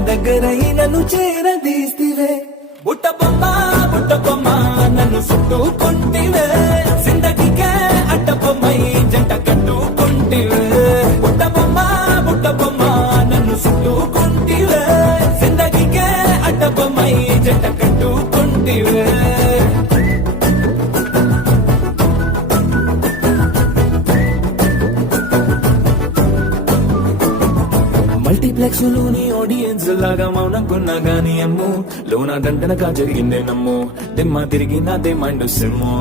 దగ్గరై నన్ను చేరదీస్తివే బుట్ట బొమ్మ నన్ను చుట్టుకుంటివే జిందగీకే అడ్డ బొమ్మై జంట కట్టుకుంటివే బుట్ట బొమ్మ నన్ను చుట్టుకుంటివే జిందగీకే అడ్డ బొమ్మై జంట కట్టుకుంటివే మల్టీప్లెక్స్ లోని ఆడియన్స్ లాగా మౌనంకున్నా గానీ అమ్ము లోన దండనగా జరిగిందే నమ్ము దిమ్మ తిరిగి నాదే మైండ్ సిమ్ము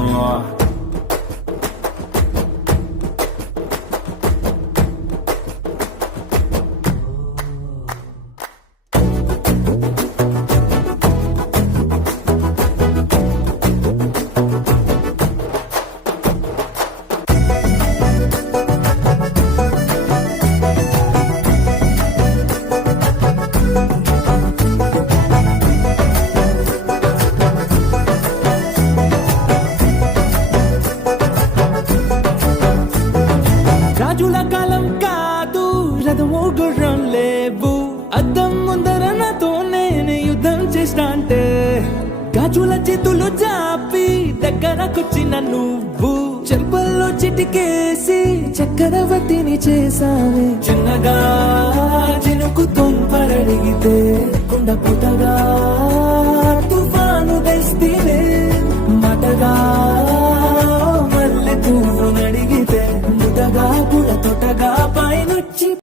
రాజుల కాలం కాదు రథము గుర్రం లేవు అద్దం ముందర నాతో నేను యుద్ధం చేస్తా అంటే గాజుల చేతులు జాపి దగ్గరకొచ్చిన నువ్వు చెంపల్లో చిటికేసి చక్రవర్తిని చేసావే చిన్నగా చినుకు తుంపరడి